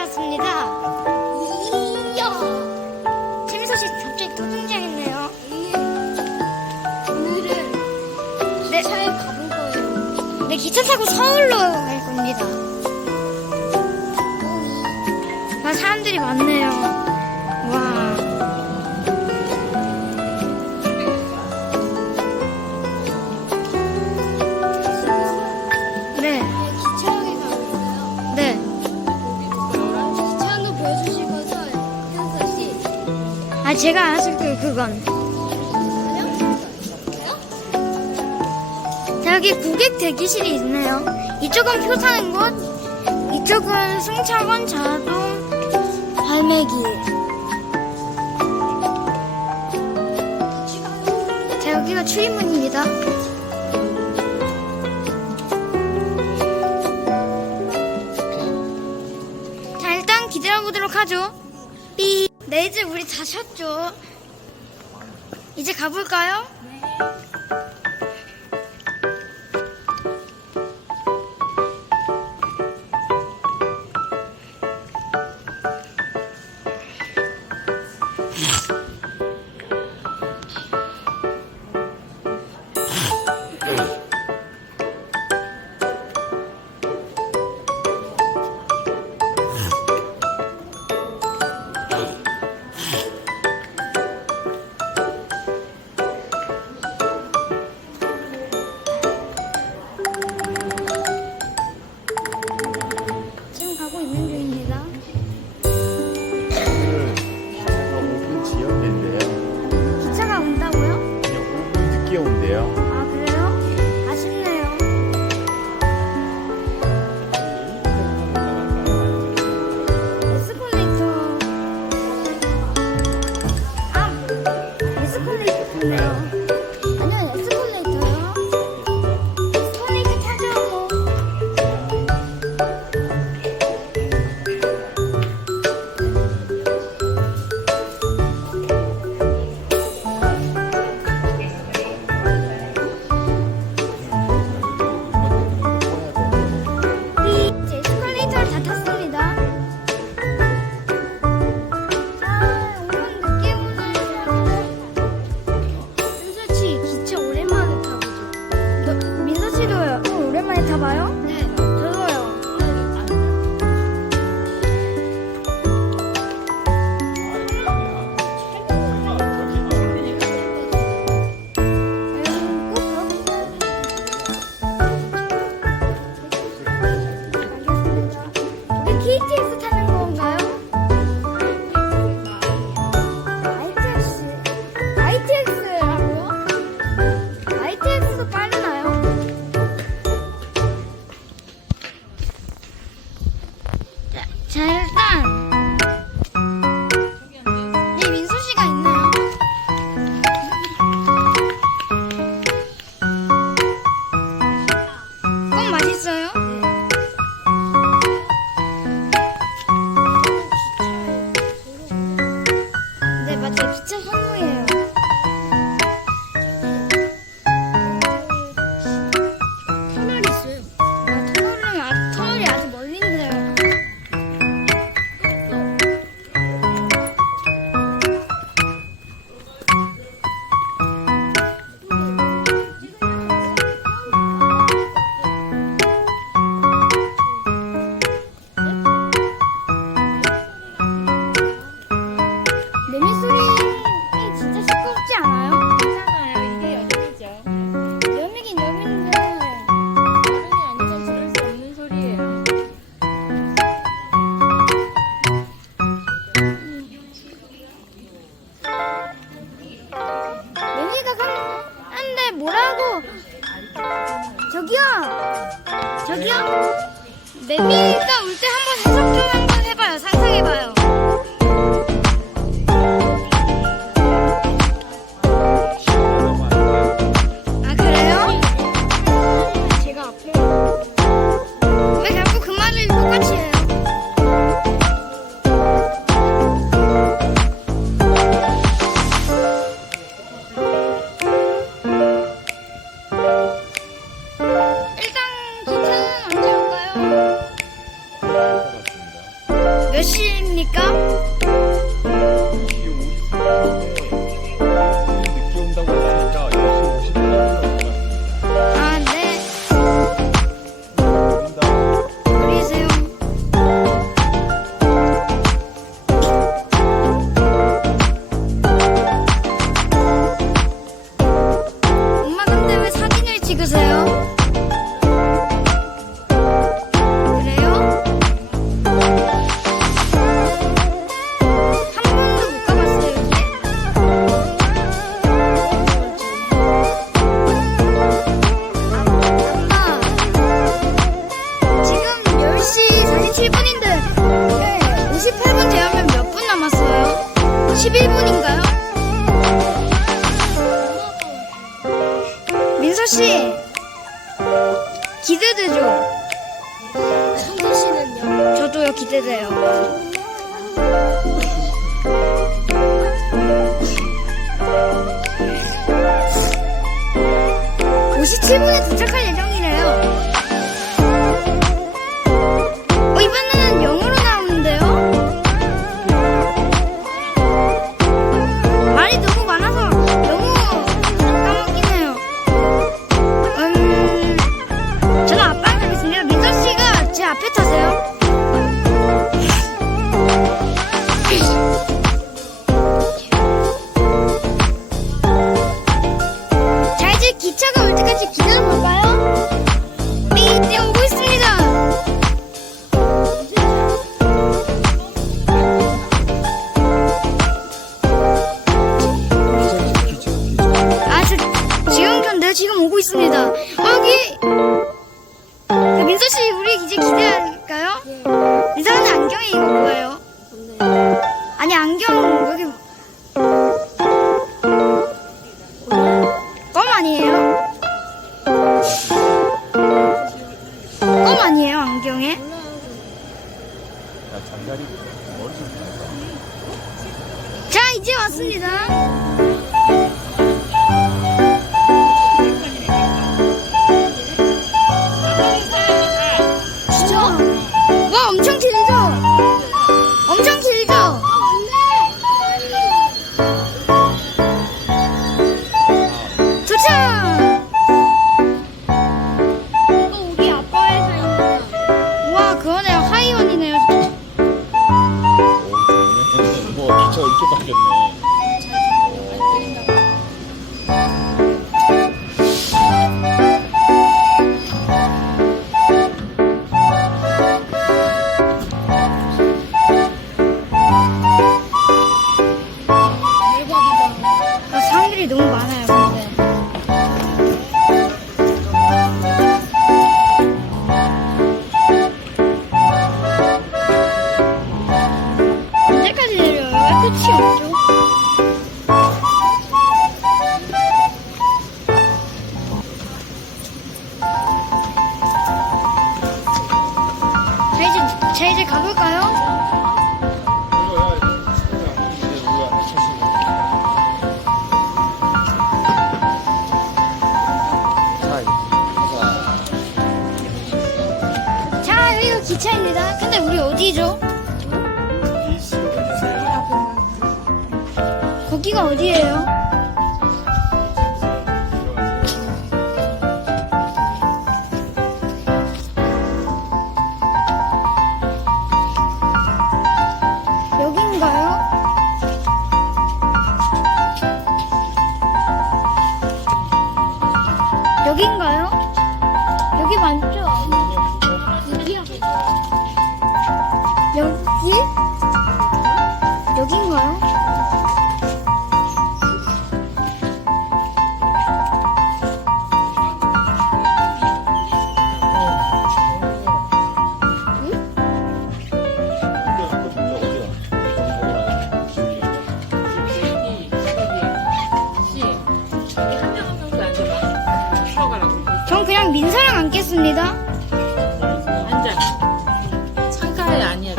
왔습니다. 이야. 재민 소식 갑자기 또 등장했네요. 오늘은 네. 기차에 가볼 거예요. 네, 기차 타고 서울로 갈 겁니다. 아, 사람들이 많네요. 제가 알았을 거예요, 그건. 아니요? 자, 여기 고객 대기실이 있네요. 이쪽은 표 사는 곳, 이쪽은 승차권 자동 발매기. 자, 여기가 출입문입니다. 자, 일단 기다려보도록 하죠. 삐. 네, 우리 다 쉬었죠. 이제 가볼까요? 지 에 11분인가요? 민서 씨 기대되죠? 성도 씨는요? 저도요 기대돼요 57분에 도착할 예정이래요 지금 근데 지금 오고 있습니다. 어, 여기 그 민서 씨 우리 이제 기대할까요? 민서는 안경이 이거 뭐예요? 아니 안경 자 이제 가볼까요? 그냥 민서랑 앉겠습니다. 앉아. 창가에 아니야.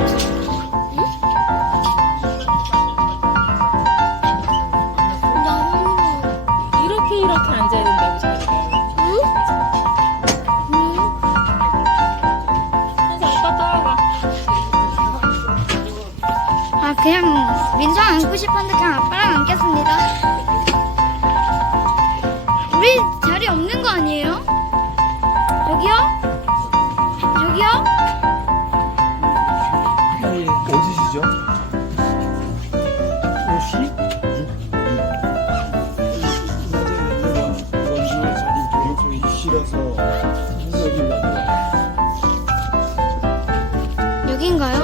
이렇게 이렇게 앉아야 된다고 자기가. 그래서 아빠 따라가. 그냥 민서 안고 싶었는데 그냥 아빠랑 안겠습니다. 우리 자리 없는 거 아니에요? 여기요? 여기요? 어디시죠? 옷이? 원주의 자리 교육이 싫어서 여기 가요. 여긴가요?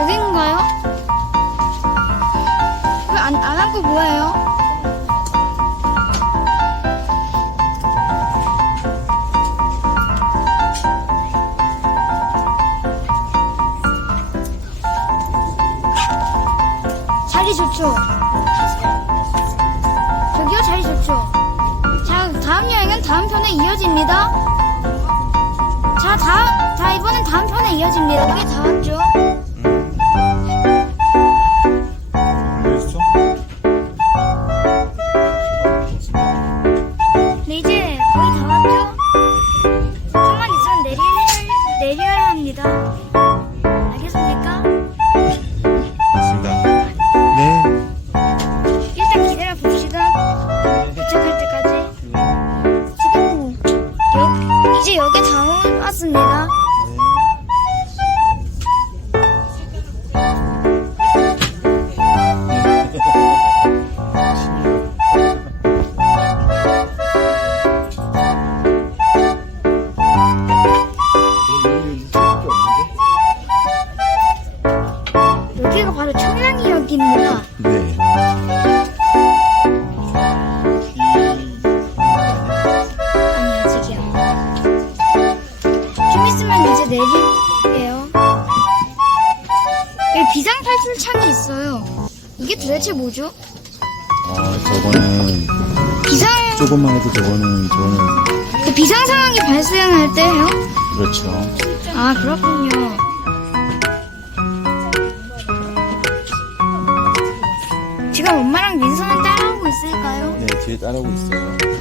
여긴가요? 왜 안안 앉고 뭐해요? 좋죠? 저기요 자리 좋죠? 자 다음 여행은 다음 편에 이어집니다. 자, 다음, 자, 이번엔 다음 편에 이어집니다. 이게 다왔 아, 저거는 비상 조금만 해도 저거는 저거는 그 비상 상황이 발생할 때요? 그렇죠. 아 그렇군요. 지금 엄마랑 민서는 따라오고 있을까요? 네, 뒤에 따라오고 있어요.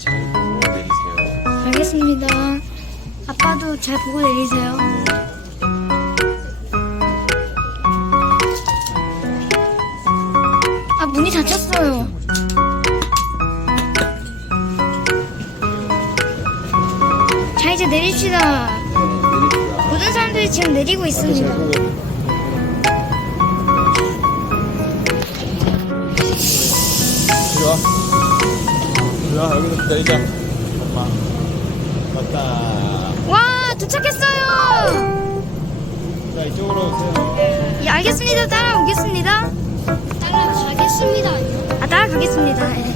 잘 보고 내리세요. 알겠습니다. 아빠도 잘 보고 내리세요. 아, 문이 닫혔어요. 자, 이제 내립시다. 모든 사람들이 지금 내리고 있습니다. 이리 와. 이리 와, 여기서 기다리자. 엄마. 왔다. 와, 도착했어요! 자, 이쪽으로 오세요. 예, 알겠습니다. 따라오겠습니다. 따라가겠습니다. 아, 따라가겠습니다. 예.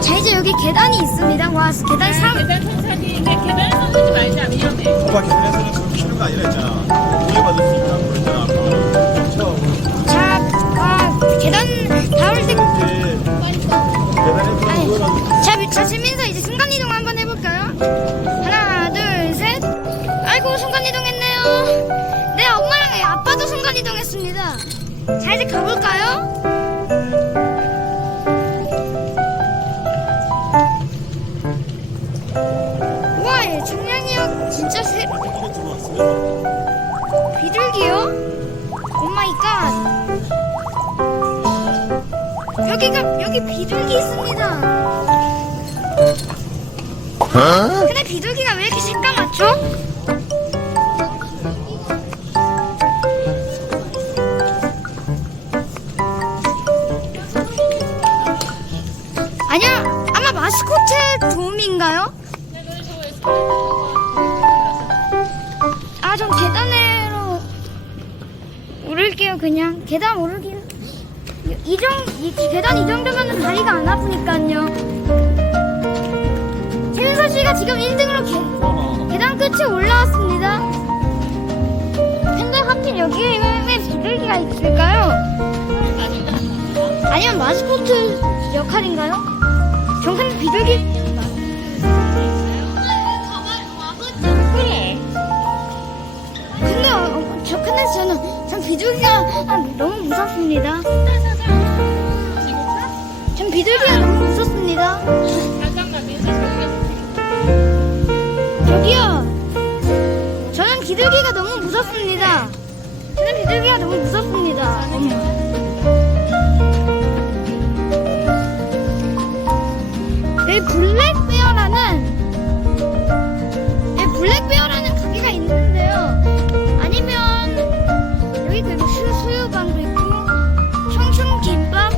자, 이제 여기 계단이 있습니다. 와, 계단 상, 계단 천천히 근데 계단 서지 말자 위험해. 오빠 쉬는 거 아니라 했잖아. 물려받을 수 있다고 그랬잖아. 자, 자, 재민서 이제 순간이동 한번 해볼까요? 하나, 둘, 셋. 아이고, 순간이동했네요. 네, 엄마랑 아빠도 순간이동했습니다. 자, 이제 가볼까요? 우와, 이 중량이요. 진짜 세. 비둘기요? 오 마이 갓. 여기가 여기 비둘기 있습니다. 근데 비둘기가 왜 이렇게 새까맣죠? 아니야, 아마 마스코트 돔인가요? 아, 전 계단으로 오를게요, 그냥. 계단 오르기. 이 정, 이 계단 이 정도면 다리가 안 아프니까요. 펜더주의가 지금 1등으로 계, 단 끝에 올라왔습니다. 근데 하필 여기에 왜 비둘기가 있을까요? 아니면 마스코트 역할인가요? 전 근데 비둘기 근데 어, 저 근데 저는 전 비둘기가 너무 무섭습니다. 전 비둘기가 너무 무섭습니다. 저기요. 저는 비둘기가 너무 무섭습니다. 저는 비둘기가 너무 무섭습니다. 여기 블랙베어라는 네, 블랙베어라는 가게가 있는데요. 아니면 여기 그리고 수, 수유방도 있고 청춘 김밥,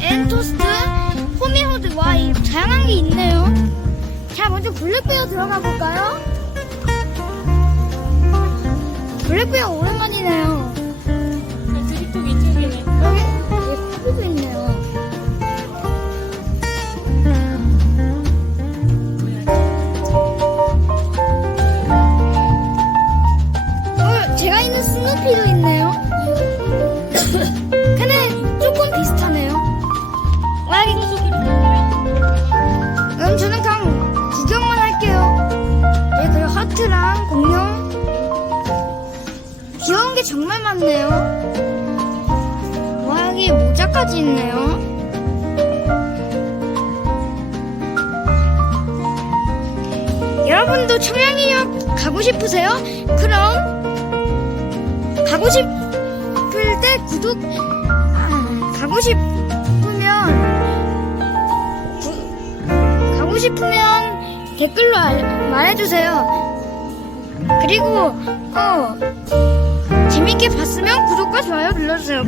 앤토스트, 호미호드 와이 다양한 게 있네요. 자 먼저 블랙베어 들어가 볼까요? 블랙베어 오랜만이네요. 드립톡 이쪽이네. 여기 여기 있네요. 어, 제가 있는 스누피도 있네요. 와, 여기 모자까지 있네요. 여러분도 청량리역 가고 싶으세요? 그럼 가고 싶을 때 구독 아, 가고 싶으면 구- 가고 싶으면 댓글로 알- 말해주세요. 그리고 어 재밌게 봤으면 구독과 좋아요 눌러주세요.